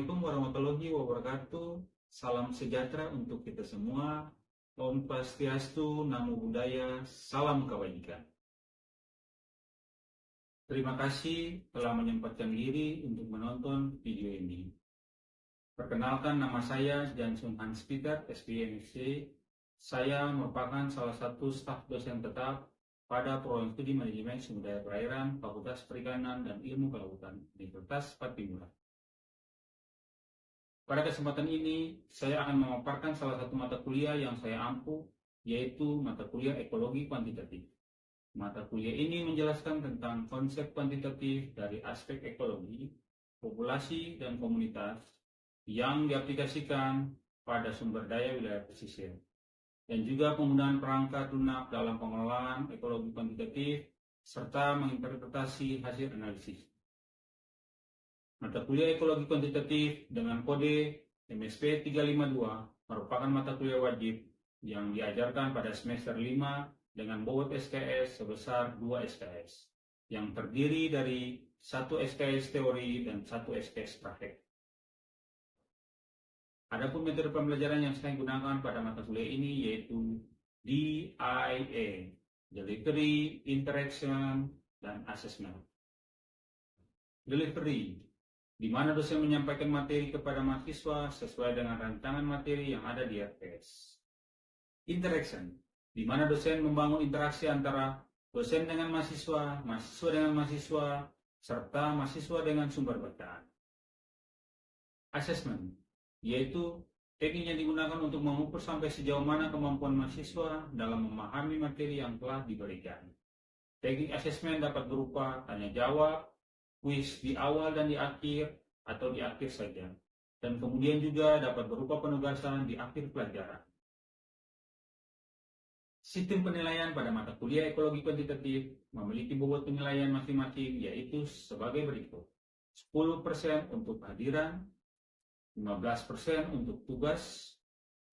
Assalamualaikum warahmatullahi wabarakatuh. Salam sejahtera untuk kita semua. Om Swastiastu, Namo Buddhaya, salam kebajikan. Terima kasih telah menyempatkan diri untuk menonton video ini. Perkenalkan, nama saya Jansung Hans Peter, SPMC. Saya merupakan salah satu staf dosen tetap pada Program Studi Manajemen Sumber Daya Perairan, Fakultas Perikanan dan Ilmu Kelautan, Universitas Patimura. Pada kesempatan ini, saya akan memaparkan salah satu mata kuliah yang saya ampu, yaitu mata kuliah Ekologi Kuantitatif. Mata kuliah ini menjelaskan tentang konsep kuantitatif dari aspek ekologi, populasi, dan komunitas yang diaplikasikan pada sumber daya wilayah pesisir, dan juga penggunaan perangkat lunak dalam pengelolaan ekologi kuantitatif, serta menginterpretasi hasil analisis. Mata kuliah Ekologi Kuantitatif dengan kode MSP 352 merupakan mata kuliah wajib yang diajarkan pada semester 5 dengan bobot SKS sebesar 2 SKS, yang terdiri dari 1 SKS teori dan 1 SKS praktek. Adapun metode pembelajaran yang saya gunakan pada mata kuliah ini yaitu DIA, Delivery, Interaction, dan Assessment. Delivery, di mana dosen menyampaikan materi kepada mahasiswa sesuai dengan rancangan materi yang ada di RTS. Interaction, di mana dosen membangun interaksi antara dosen dengan mahasiswa, mahasiswa dengan mahasiswa, serta mahasiswa dengan sumber bacaan. Assessment, yaitu teknik yang digunakan untuk mengukur sampai sejauh mana kemampuan mahasiswa dalam memahami materi yang telah diberikan. Teknik assessment dapat berupa tanya jawab, kuis di awal dan di akhir, atau di akhir saja, dan kemudian juga dapat berupa penugasan di akhir pelajaran. Sistem penilaian pada mata kuliah Ekologi Kuantitatif memiliki bobot penilaian masing-masing, yaitu sebagai berikut: 10% untuk kehadiran, 15% untuk tugas,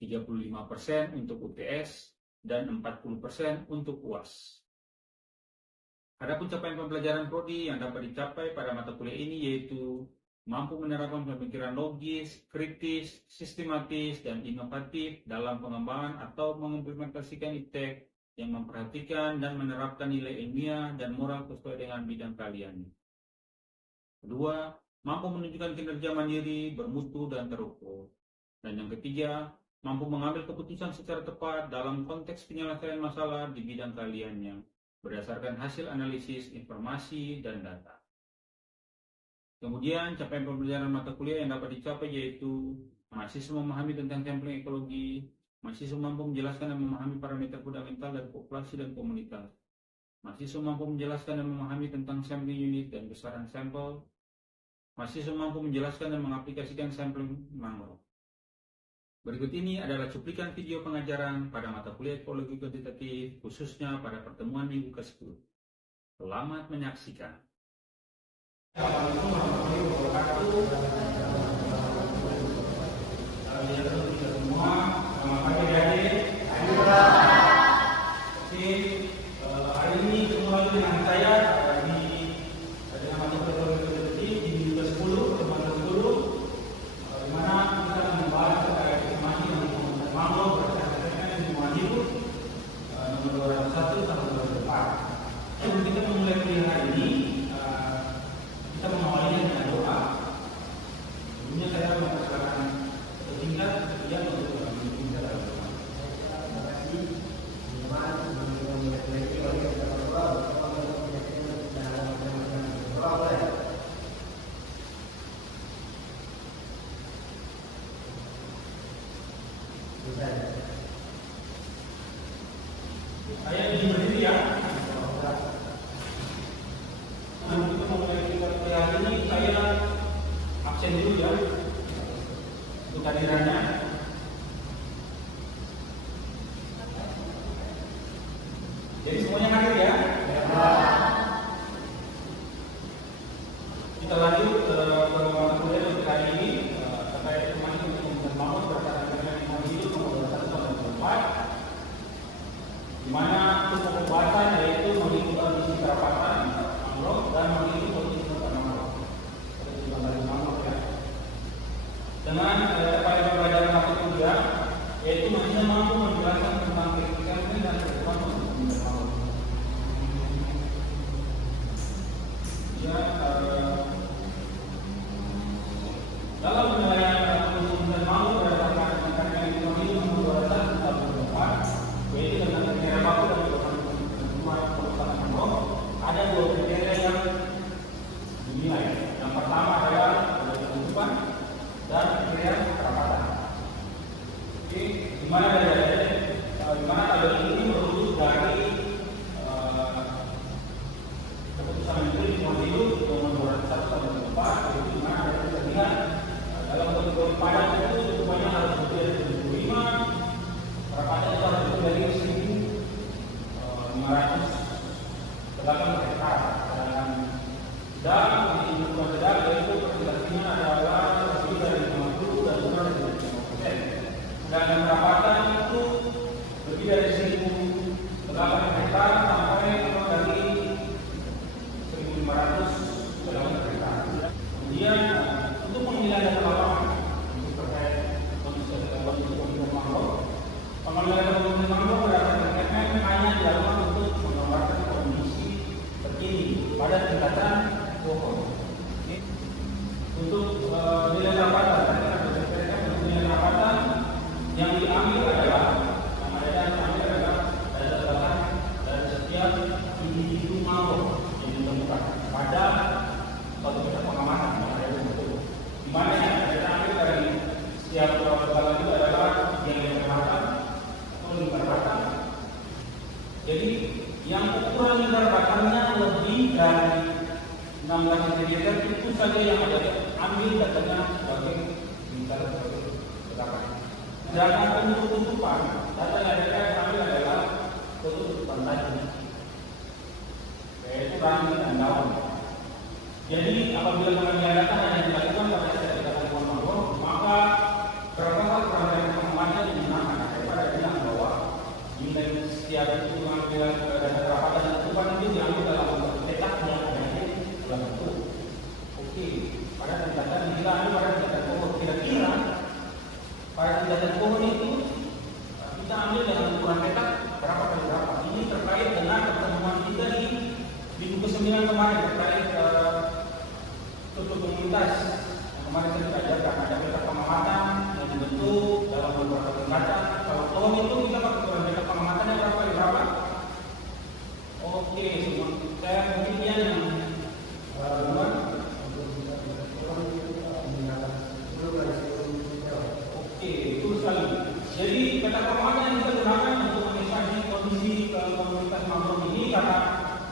35% untuk UTS, dan 40% untuk UAS. Adapun capaian pembelajaran prodi yang dapat dicapai pada mata kuliah ini yaitu mampu menerapkan pemikiran logis, kritis, sistematis, dan inovatif dalam pengembangan atau mengimplementasikan iptek yang memperhatikan dan menerapkan nilai ilmiah dan moral sesuai dengan bidang keahliannya. Kedua, mampu menunjukkan kinerja mandiri, bermutu, dan terukur. Dan yang ketiga, mampu mengambil keputusan secara tepat dalam konteks penyelesaian masalah di bidang keahliannya, berdasarkan hasil analisis informasi dan data. Kemudian, capaian pembelajaran mata kuliah yang dapat dicapai yaitu mahasiswa memahami tentang sampling ekologi, mahasiswa mampu menjelaskan dan memahami parameter fundamental dari populasi dan komunitas, mahasiswa mampu menjelaskan dan memahami tentang sampling unit dan besaran sampel, mahasiswa mampu menjelaskan dan mengaplikasikan sampling mangrove. Berikut ini adalah cuplikan video pengajaran pada mata kuliah Ekologi Kuantitatif, khususnya pada pertemuan minggu ke-10. Selamat menyaksikan. Assalamualaikum warahmatullahi wabarakatuh. Semua, selamat pagi adik. Oke, hari ini semua dengan saya dengan mata kuliah Ekologi Kuantitatif di minggu ke-10, pertemuan ke-10, di mana kita membahas terkait estimasi yang menggunakan mangrove berdasarkan lingkungan hidup nomor 201 sampai 204. Sebelum kita memulai kuliah hari ini, kita mengawalinya dengan doa. Sebelumnya saya mempersilakan singkat yang untuk memimpin dalam doa. Terima kasih. Saya ingin berdiri ya. Sebelum kita mulai kuliah ini, saya absen dulu ya untuk hadirannya. Jadi semuanya hadir ya. Kita lanjut ke mata kuliah untuk hari ini terkait estimasi untuk membangun berdasarkan lingkungan hidup nomor 21 sampai 24. Di mana untuk pembahasan yaitu mengikuti kondisi kerapatan mangrove dan mengikuti kondisi hutan mangrove. Seperti gambar mangrove ya. Ya, dalam penilaian dan mau berdasarkan mekanisme ekonomi nomor 21 tahun 2004, yaitu tentang kriteria baku dan kebutuhan perusahaan umum, ada dua kriteria yang dinilai. Yang pertama adalah kebutuhan dan kriteria kerapatan. Oke, di mana ada ini merujuk dari keputusan Menteri Lingkungan Hidup nomor 201 tahun 2004, yaitu di mana ada terlihat dalam kategori padat itu semuanya harus lebih dari 75, kerapatan itu harus lebih dari 1.508 hektar. Dan di lingkungan sedang yaitu presentasinya adalah lebih dari 50 dan kurang dari 50%. Dan kerapatan itu lebih dari 1.008 hektar sampai kurang dari 1.508 hektar. Kemudian untuk penilaian data lapangan untuk terkait kondisi mangrove, penilaian kondisi mangrove berdasarkan KPM hanya dilakukan untuk menggambarkan kondisi terkini pada tingkatan pohon. Untuk nilai kerapatan, nilai kerapatan yang diambil adalah data dari setiap individu mangrove yang ditemukan pada suatu pengamatan yang ada di situ. Di mana yang kita ambil dari setiap segala itu adalah yang dikerahkan atau dikerahkan. Jadi yang ukuran dikerahakannya lebih dari 16 cm itu saja yang ada ambil datanya sebagai lingkar gerakan. Sedangkan untuk tutupan, data yang ada ambil adalah tutupan tadi, yaitu ranting dan daun. Jadi apabila pengambilan data hanya dilakukan pada setiap tingkatan pohon mangrove, maka kerapatan pengamatan digunakan. Daripada bilang bahwa nilai setiap itu mengambil data kerapatan dan tutupan itu diambil dalam bentuk petaknya dalam bentuk. Oke, pada tingkatan kita ambil pada tingkatan pohon. Kira-kira pada tingkatan pohon itu kita ambil dengan ukuran petak berapa kali berapa. Ini terkait dengan pertemuan kita di minggu ke-9 kemarin terkait struktur komunitas yang kemarin kita ajarkan. Ada peta pengamatan yang dibentuk dalam beberapa tingkatan. Kalau pohon itu kita pakai ukuran peta pengamatannya berapa kali berapa? Oke, saya mungkin yang duluan. Oke, betul sekali. Jadi peta pengamatan yang kita gunakan untuk mengisahkan kondisi komunitas mangrove ini karena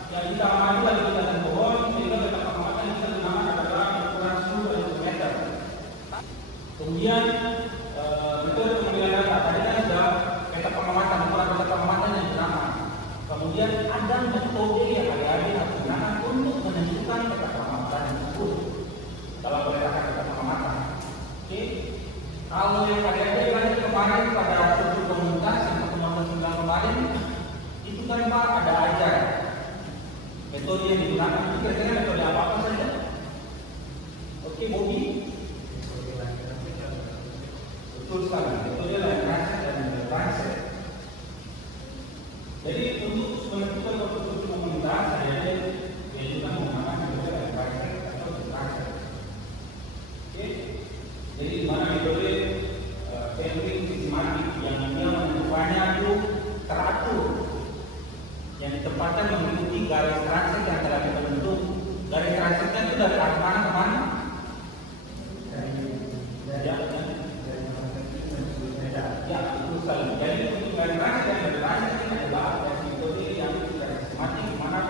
yang kita amati lagi tingkatan pohon, sehingga peta pengamatan yang kita gunakan adalah ukuran 10 meter. Kemudian metode pengambilan data tadi kan sudah peta pengamatan, ukuran peta pengamatan yang digunakan. Kemudian ada metode yang adik-adik harus gunakan untuk menentukan peta pengamatan tersebut dalam meletakkan peta pengamatan. Oke, kalau yang adik-adik belajar kemarin pada struktur komunitas yang pertemuan kemarin itu kan Pak ada ajar metode yang digunakan itu kira-kira metode apa saja? Oke, Bobby. Betul sekali, metode lain rasa dan rasa. Jadi untuk menentukan struktur komunitas saya juga menggunakan metode lain rasa atau rasa. Oke, jadi di mana metode pairing sistematik yang dia menentukannya itu teratur, yang ditempatkan mengikuti garis transit yang telah dibentuk. Garis transitnya itu dari arah mana ke mana? Ya, itu sekali. Jadi untuk garis transit yang dari transit ini adalah metode yang secara sistematik, di mana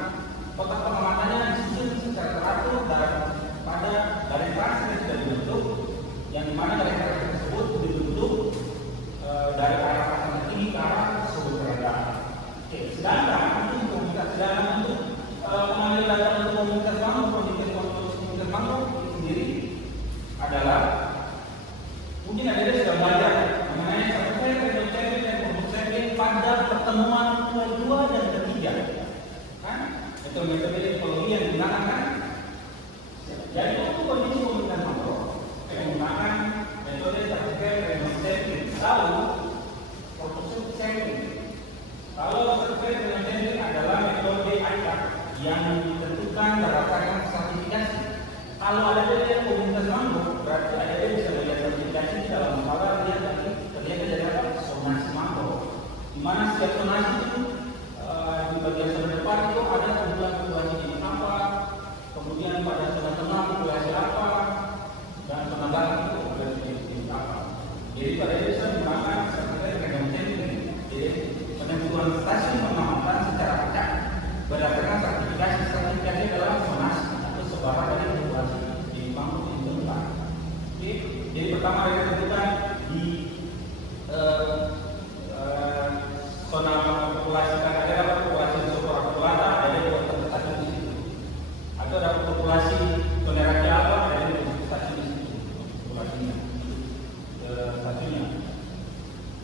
kotak pengamatannya disusun secara teratur dan pada garis transit yang sudah dibentuk, yang dimana garis transit tersebut dibentuk dari arah pasang kiri ke arah sumber peredaran. Oke, sedangkan untuk pengambilan data untuk komunitas mangrove itu sendiri adalah mungkin ada sudah belajar mengenai survei pada pertemuan kedua dan ketiga, kan? Metode ekologi yang digunakan kan? Jadi untuk kondisi komunitas mangrove menggunakan metode survei lalu proses sampling. Kalau survei adalah metode acak yang ditentukan berdasarkan Kalau ada dia komunitas mangrove, berarti ada dia bisa melihat sertifikasi dalam hal dia terlihat dari apa? Zonasi mangrove. Di mana setiap zonasi itu di bagian zona depan itu ada kebutuhan jenis apa, kemudian pada zona tengah populasi apa, dan zona barat itu populasi jenis apa. Jadi pada dia bisa menggunakan sertifikat random sampling. Jadi penentuan stasiun pengamatan secara acak berdasarkan sertifikasi dalam zonasi atau sebaran dari populasi di mangrove yang tempat. Jadi pertama kita tentukan di zona populasi kan ada populasi Sopora Kulata, ada di stasiun di situ. Atau ada populasi Toneraja apa, ada di stasiun di situ. Populasinya, stasiunnya.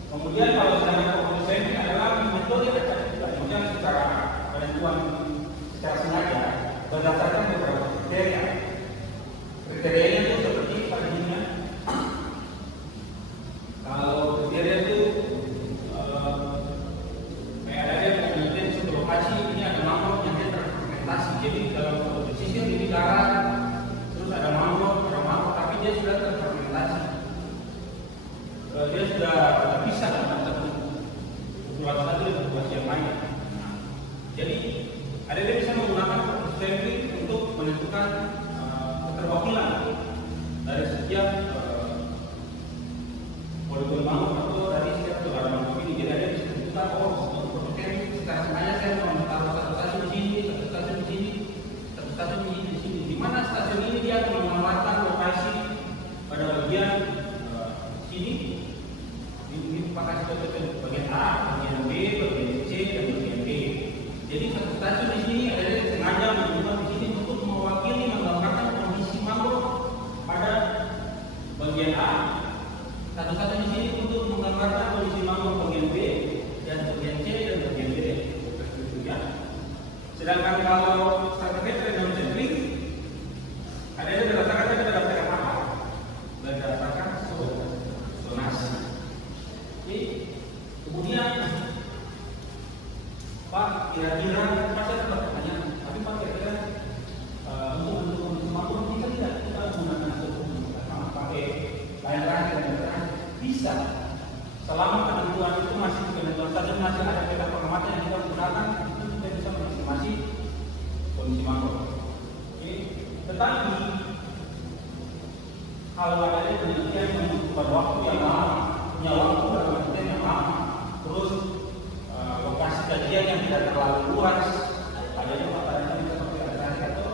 Kemudian kalau sedangkan populasi ini adalah metode acak juga, kemudian secara penentuan secara sengaja berdasarkan beberapa kriteria. Kriterianya itu seperti pada ini. Kalau kriteria itu ini ada mangrove yang terfragmentasi, jadi dalam pesisir di darat terus ada mangrove, tapi dia sudah terfragmentasi, dia sudah terpisah dengan satu populasi dengan populasi yang lain. Jadi ada dia bisa menggunakan sampling untuk menentukan keterwakilan dari setiap poligon mangrove atau dari setiap keluarga mangrove ini. Jadi ada bisa menentukan secara sengaja saya mau taruh satu stasiun di sini, satu stasiun di sini, satu stasiun di sini. Di mana stasiun ini dia akan menawarkan lokasi pada bagian sini. Ini pakai stasiun bagian A, bagian B, bagian C, dan bagian D. Jadi satu stasiun di sini ada yang sengaja menunjukkan di sini untuk mewakili menggambarkan kondisi mangrove pada bagian A. Satu stasiun di sini untuk menggambarkan kondisi mangrove bagian B dan bagian C dan bagian D. Ya. Sedangkan kalau sertifikat random sampling ada yang berdasarkan apa? Berdasarkan zonasi. Jadi kemudian Pak kira-kira pasti ada pertanyaan, tapi Pak kira-kira untuk mangrove kita tidak kita menggunakan pakai lain-lain dan bisa. Selama penentuan itu masih penentuan saja masih ada peta pengamatan yang kita gunakan, itu kita bisa mengestimasi kondisi mangrove. Tetapi kalau ada penelitian yang pada waktu yang lama, punya waktu penelitian yang lama, terus lokasi kajian yang tidak terlalu luas, adanya matanya bisa seperti ada atau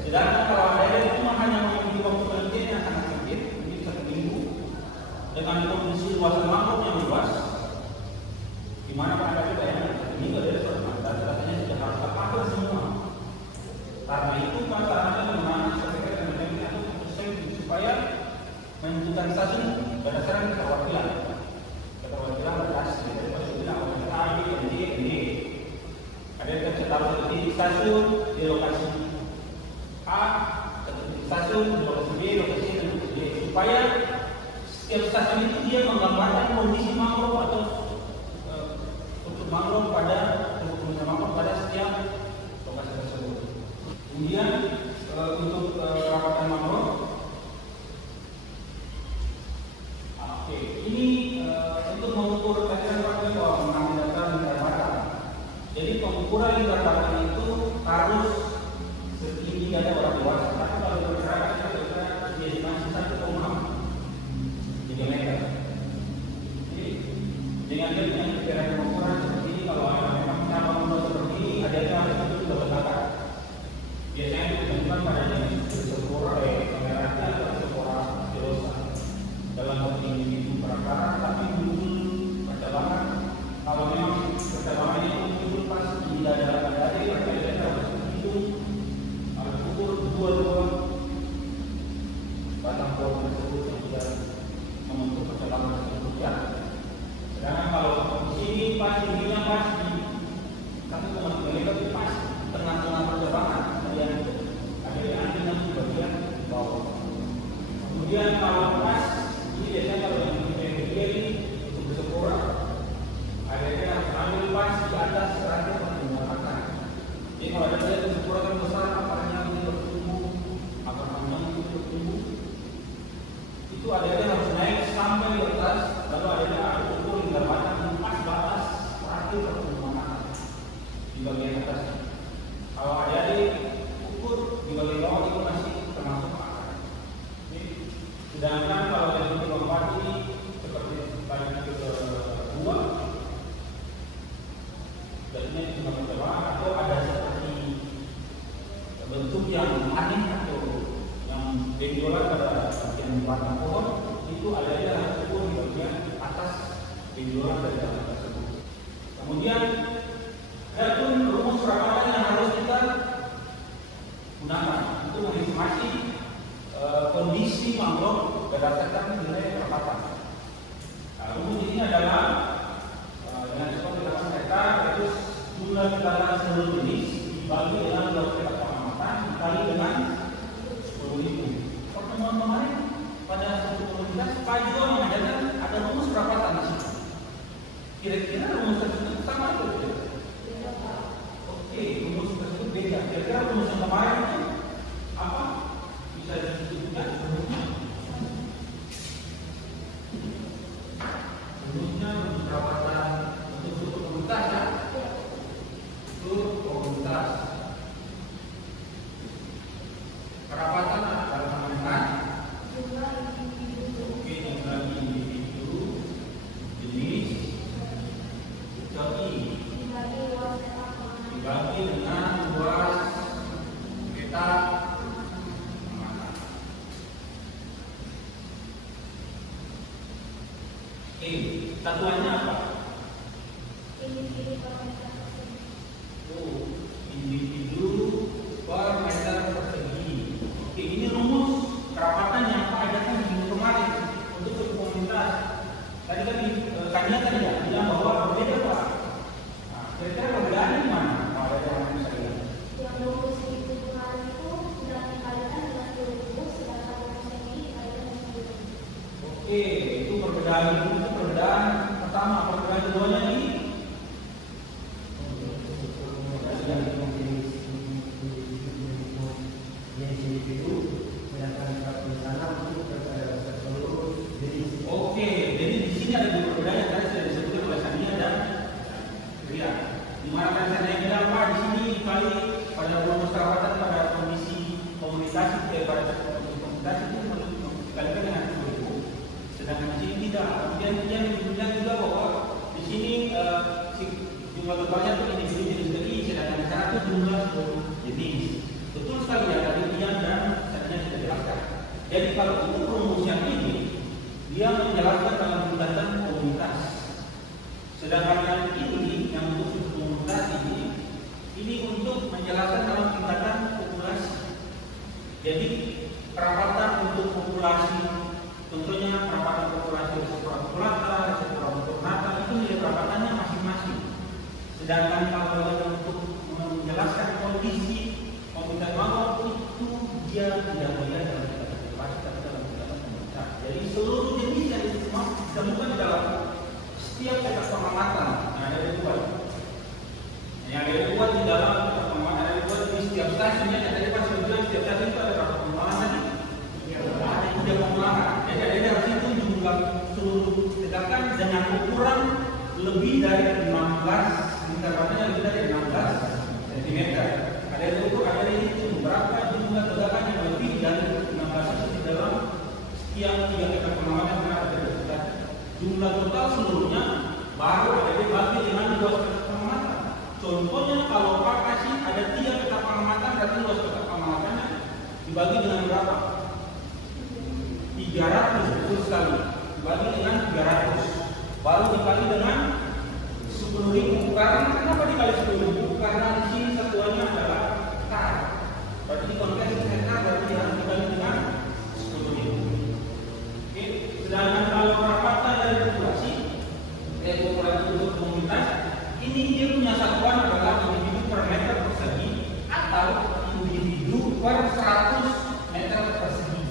sedangkan kalau ada itu hanya memiliki waktu penelitian yang sangat sempit, mungkin 1 minggu. Dengan kondisi luasan mangrove yang luas, di mana pada bayangkan ini ada data-datanya sudah harus terpapar semua. Karena itu masalahnya menggunakan sertifikat random atau sampling supaya menentukan stasiun berdasarkan keterwakilan lokasi. Jadi kalau bilang A, B, D, D. Ada yang kita taruh di stasiun di lokasi A, di stasiun di lokasi B, lokasi C, dan lokasi D, supaya setiap stasiun itu dia menggambarkan kondisi mangrove atau struktur mangrove pada setiap lokasi tersebut. Kemudian untuk perawatan mangrove, ini untuk mengukur kalian pakai bahwa mengambil data lingkar batang. Jadi pengukuran lingkar batang itu harus setinggi dada orang dewasa. Tapi kalau bergerak dia dimensi 1,6 meter. Jadi dengan perkiraan pengukuran seperti ini, kalau ada memang cabang seperti ini, ada yang itu juga bertambah. Biasanya itu ditentukan pada jenis Sopora kamera atau Sopora Jerosa dalam individu perakaran, tapi muncul percabangan. Kalau memang percabangan itu muncul pas di dada pada hari, itu harus ukur bentuk yang aneh atau yang benjolan pada bagian batang pohon itu adanya subur di bagian atas benjolan dari batang tersebut. Kemudian ada pun rumus perapatan yang harus kita gunakan untuk mengestimasi kondisi mangrove berdasarkan nilai perapatan. Rumus ini adalah dengan seperti kata yaitu jumlah kendaraan seluruh jenis dibagi dengan luas petak pengamatan dikali dengan 10.000. Pertemuan kemarin pada satu komunitas Pak juga mengajarkan ada rumus perapatan di situ. Kira-kira rumus tersebut sama atau tidak? Oke, rumus tersebut beda. Kira-kira rumus yang kemarin itu apa? Bisa disebutkan rumusnya? Rumusnya rumus perapatan untuk suku komunitas ya? Suku komunitas. Perapatan adalah sama dengan jumlah individu, jenis, dibagi dengan luas petak pengamatan. Satuannya apa? Individu per meter persegi. Oke, ini rumus kerapatan yang Pak ajarkan di minggu kemarin untuk suku komunitas. Tadi kan kalian tadi ya bilang bahwa berbeda Pak. Nah, kira-kira perbedaannya di mana? Kalau ada yang bisa lihat. Yang rumus itu kemarin itu sudah dikalikan dengan 2000, sedangkan rumus ini dikalikan dengan 10.000. Oke, itu perbedaan pertama. Perbedaan keduanya ini oke, jadi di sini ada dua perbedaan yang tadi sudah disebutkan oleh Sania dan Ria. Di mana tadi saya bilang Pak di sini dikali pada rumus perawatan pada kondisi komunitas pada komunitas itu dikalikan dengan 10.000. Sedangkan di sini tidak. Kemudian dia bilang juga bahwa di sini jumlah totalnya itu individu jenis tadi, sedangkan di sana itu jumlah jenis. Betul sekali ya tadi Ian dan Sania sudah jelaskan. Jadi kalau itu rumus yang ini dia menjelaskan dalam tingkatan komunitas. Sedangkan yang ini yang untuk komunitas ini untuk menjelaskan dalam tingkatan populasi. Jadi perapatan untuk populasi, contohnya perapatan populasi reseptora populata, reseptora populata itu nilai perapatannya masing-masing. Sedangkan kalau untuk menjelaskan kondisi komunitas mangrove itu dia tidak melihat dalam tingkatan populasi tapi dalam tingkatan komunitas. Jadi seluruh jenis yang ditemukan dalam setiap petak pengamatan ada dua. Yang ada dua di dalam petak pengamatan ada dua di setiap stasiunnya. Tadi pas bilang setiap stasiun itu ada berapa pengulangan tadi? Ada 3 pengulangan. Jadi ada dari situ jumlah seluruh sedangkan dengan ukuran lebih dari 16 intervalnya lebih dari 16 cm. Ada yang ukur ada yang hitung berapa jumlah ledakan yang lebih dari 16 itu di dalam setiap 3 petak pengamatan yang ada di sekitar. Jumlah total seluruhnya baru ada dibagi dengan luas petak pengamatan. Contohnya kalau Pak kasih ada 3 petak pengamatan berarti luas petak pengamatannya dibagi dengan berapa? 300, betul sekali. Dibagi dengan 300 baru dikali dengan 10.000. Karena kenapa dikali 10.000? Karena di sini satuannya adalah hektar. Berarti dikonversi hektar berarti harus dikali dengan 10.000. Oke, sedangkan kalau perapatan dari populasi untuk komunitas ini dia punya satuan adalah individu per meter persegi atau individu per 100 meter persegi.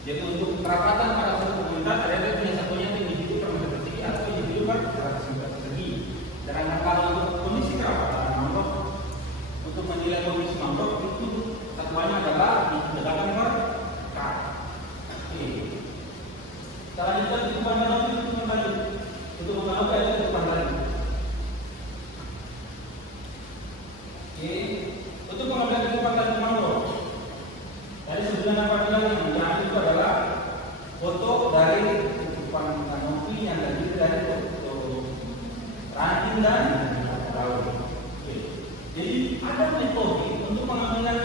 Jadi untuk perapatan pada suatu komunitas ada punya satuannya individu per meter persegi atau individu per 100 meter persegi. Sedangkan kalau untuk kondisi perapatan mangrove untuk menilai kondisi mangrove itu satuannya adalah ledakan per hektar. Oke. Selanjutnya kehidupan dalam itu kembali untuk mengenal ada kehidupan lain. Oke, untuk mengenal kehidupan dalam mangrove. Tadi sebelumnya apa bilang yang itu adalah foto dari kehidupan kanopi yang terdiri dari foto ranting dan daun. Jadi ada metode untuk mengambil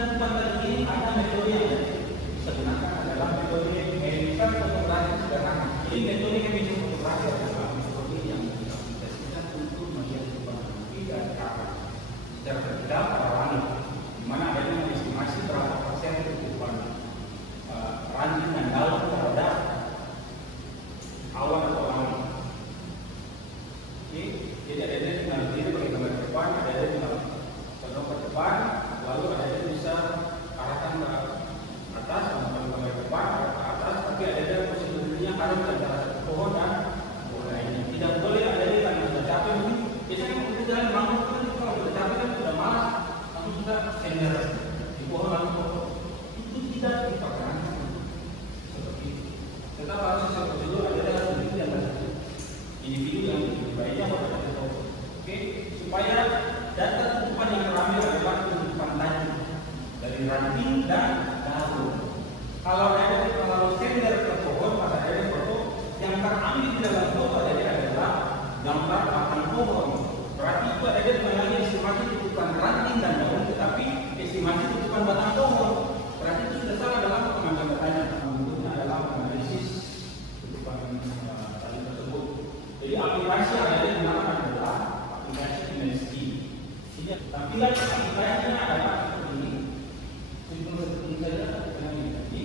harus ada pohon dan lainnya. Tidak boleh ada di karena sudah capek mungkin. Biasanya kalau jalan bangun kan kalau sudah capek kan sudah malas, langsung sudah sender di pohon langsung itu tidak dipakai seperti itu. Tetap harus seperti itu ada individu yang baiknya pada itu. Oke, supaya data tutupan yang terambil adalah tutupan tadi dari ranting dan daun. Kalau sender ke pohon pada dari foto yang terambil di dalam foto adalah gambar batang pohon. Berarti itu ada lagi estimasi tutupan ranting dan daun, tetapi estimasi tutupan batang pohon. Berarti itu sudah salah dalam pengambilan datanya. Menurutnya adalah analisis tutupan tadi tersebut. Jadi aplikasi yang ada di dalam adalah aplikasi MSD. Ini tampilan aplikasinya adalah seperti ini. Seperti saja dengan ini.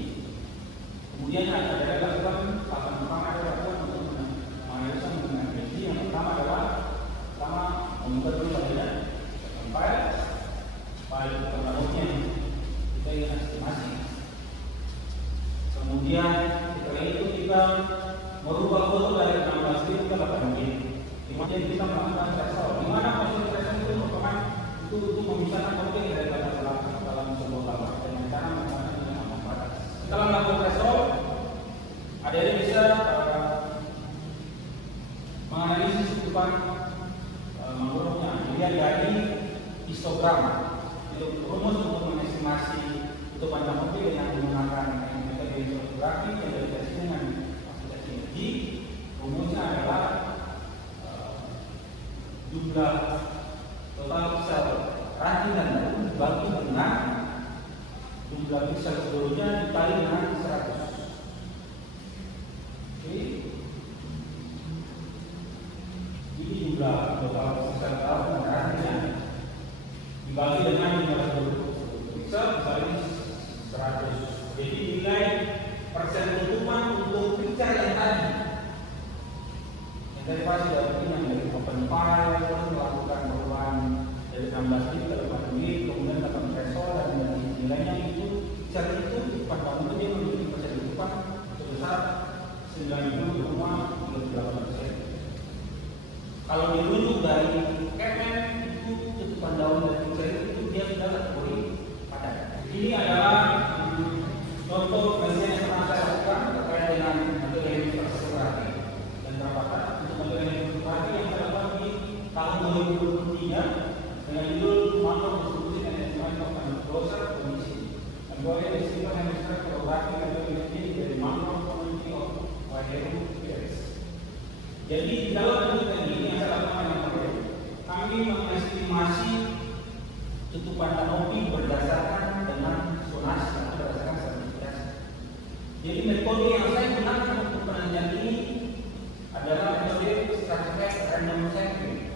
Kemudian ada lakukan tahapan pertama adalah untuk menganalisa menggunakan MSD. Yang pertama adalah membuka dulu file downloadnya. Kita ingin estimasi. Kemudian setelah itu kita merubah foto dari 16 bit ke 8 bit. Kemudian kita melakukan threshold. Di mana proses threshold itu merupakan untuk memisahkan konten dari dalam sebuah gambar dengan cara menggunakan dengan ambang batas. Setelah melakukan threshold, ada yang bisa menganalisis tutupan mangrovenya. Dilihat dari histogram. Itu rumus untuk mengestimasi tutupan mobil yang menggunakan metode histografi yang dikasih dengan aplikasi. Rumusnya adalah jumlah total piksel ranting dan daun dibagi dengan jumlah piksel seluruhnya dikali dengan 100. Oke. Ini jumlah total piksel dan rantingnya dibagi dengan jumlah piksel dikali 100. Jadi nilai persen tutupan untuk piksel yang tadi. Dari pasti yang dari open file melakukan perubahan dari 16 bit ke 8 bit, kemudian melakukan threshold dan dari nilainya itu secara itu pada waktu dia memiliki persen tutupan sebesar 90,38%. Kalau dirujuk dari KM itu tutupan daun dan piksel itu dia sudah kategori padat. Ini adalah contoh penelitian yang pernah saya lakukan terkait dengan metode histografi dan perawatan. Yang terdapat di tahun 2023 dengan judul Makro Distribusi dan Estimasi of Closure Kondisi. Dan boleh disimpan yang besar program yang ini dari Makro Community of Wider Affairs. Jadi di dalam penelitian ini yang saya lakukan yang berbeda, kami mengestimasi tutupan kanopi berdasarkan dengan zonasi atau berdasarkan sertifikasi. Jadi metode yang saya gunakan untuk penelitian ini adalah metode stratified random sampling.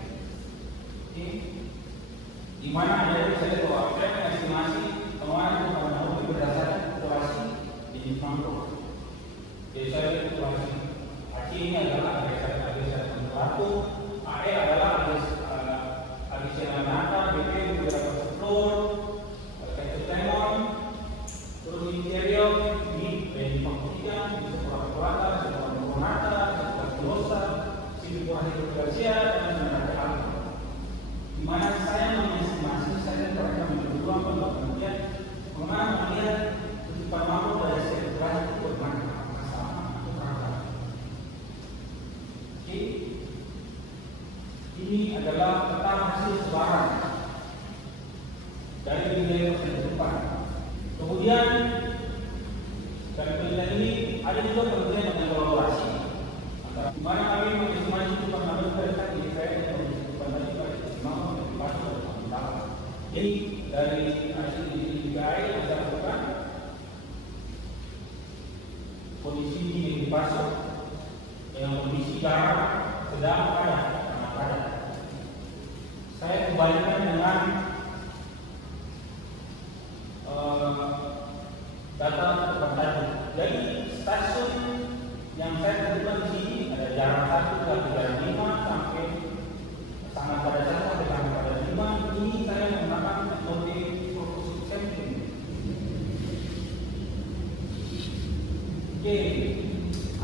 Di mana ada misalnya bahwa saya mengestimasi kemana tutupan kanopi berdasarkan populasi jenis mangrove. Jadi saya populasi AC ini adalah Acacia temperatur, AE adalah Acacia lanata, BP beberapa flor, Cactus terus interior ini dari pangkutikan, sekolah pelata, sekolah coronata, sekolah glosa, silipora hidrogracia dan menara alfa. Di mana saya mengestimasi saya mereka berdua kemudian melihat tutupan mampu pada setiap itu bermana sama atau berapa. Oke, ini adalah peta hasil sebaran dari nilai persen depan. Kemudian dari penelitian ini ada juga penelitian dengan kolaborasi antara di mana kami mengestimasi tutupan mampu berdasarkan IFR dan tutupan tadi pada mampu motivasi dan utama. Jadi dari hasil IFR yang saya lakukan kondisi ini yang dipasok dengan kondisi garam sedang padat. Saya kembalikan dengan data tutupan tadi. Jadi stasiun yang saya tentukan di sini ada jarak 1 ke jarak 5 sampai sangat pada 1 sampai sangat pada 5. Ini saya menggunakan metode proporsi sampling. Oke,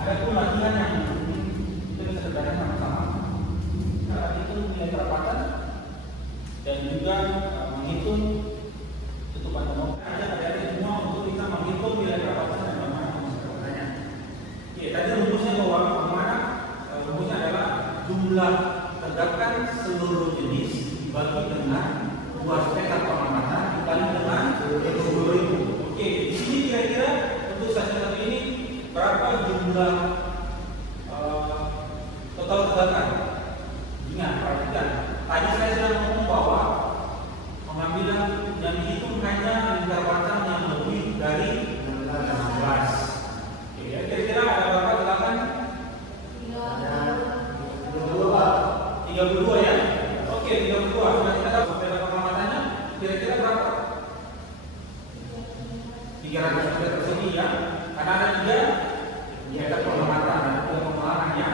Ada pun latihan yang kita bisa kerjakan sama-sama. Kita hitung nilai kerapatan dan juga menghitung tutupan nomor. Ada semua untuk kita menghitung nilai kerapatan dan bagaimana menghasilkannya. Oke, tadi rumusnya bagaimana? Rumusnya adalah jumlah tegakan seluruh jenis dibagi dengan luas spektra pengamatan dikali dengan 20.000. Oke, di sini kira-kira untuk stasiun satu ini berapa jumlah total tegakan? Ingat, perhatikan. Tadi saya sudah ngomong bahwa pengambilan yang dihitung hanya lingkar batang yang lebih dari 16. Oke, ya, kira-kira ada berapa tegakan? 32 ya. Oke, 32. Sudah kita dapat beda pengamatannya. Kira-kira berapa? 300 meter persegi ya. Karena ada 3 meter pengamatan dan 2 pengulangannya.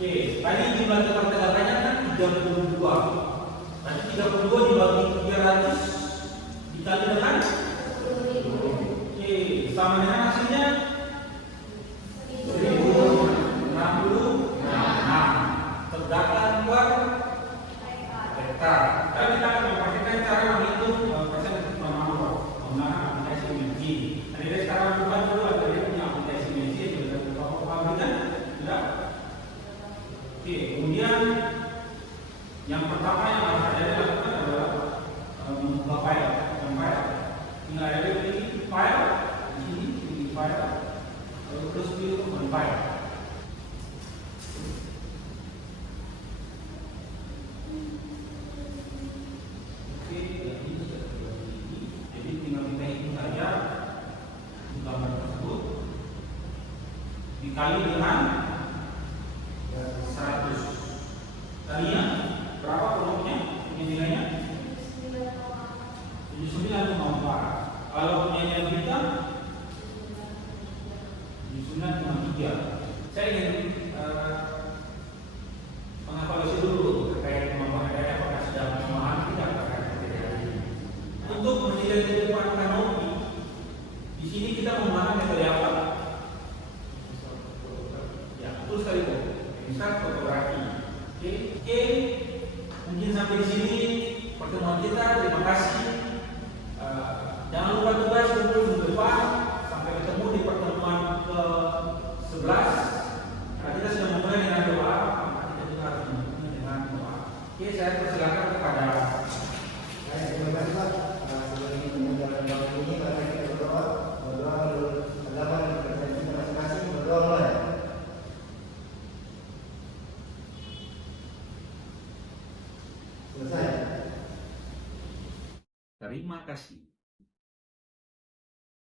Oke, tadi jumlah total tegakannya kan 32. Nanti 32 dibagi 300 dikali dengan 10.000. Oke, sama dengan hasilnya 1066 tegakan per hektar. Kalau kita akan mempraktikkan cara menghitung persen menggunakan aplikasi Menji. Nah, dari sekarang bukan dulu ada yang punya aplikasi Menji sudah kita pabrikan sudah. Oke, kemudian yang pertama yang harus ada dilakukan adalah membuka file. Tinggal ada di file di sini, di file, lalu terus pilih open file. Jadi tinggal kita hitung saja gambar tersebut dikali dengan 100. Tadinya berapa penuhnya? Nilainya 79,4. Kalau punyanya kita 79,3. Saya ingin mengevaluasi dulu terkait kemampuan Anda apakah sudah memahami tidak terkait materi ini. Untuk menilai tutupan kanopi, di sini kita menggunakan metode apa? Ya, betul sekali Bu. Misal fotografi. Oke, mungkin sampai di sini pertemuan kita. Terima kasih. Jangan lupa tugas kumpul minggu depan. Sampai ketemu di pertemuan ke-11. Karena kita sudah memulai dengan doa. Kita juga harus memulai dengan doa. Oke, saya persilakan kepada. Terima kasih Pak. Sebelum menjalankan doa ini, mari kita berdoa. Berdoa halaman presentasi kita masing-masing. Berdoa mulai. Selesai. Terima kasih.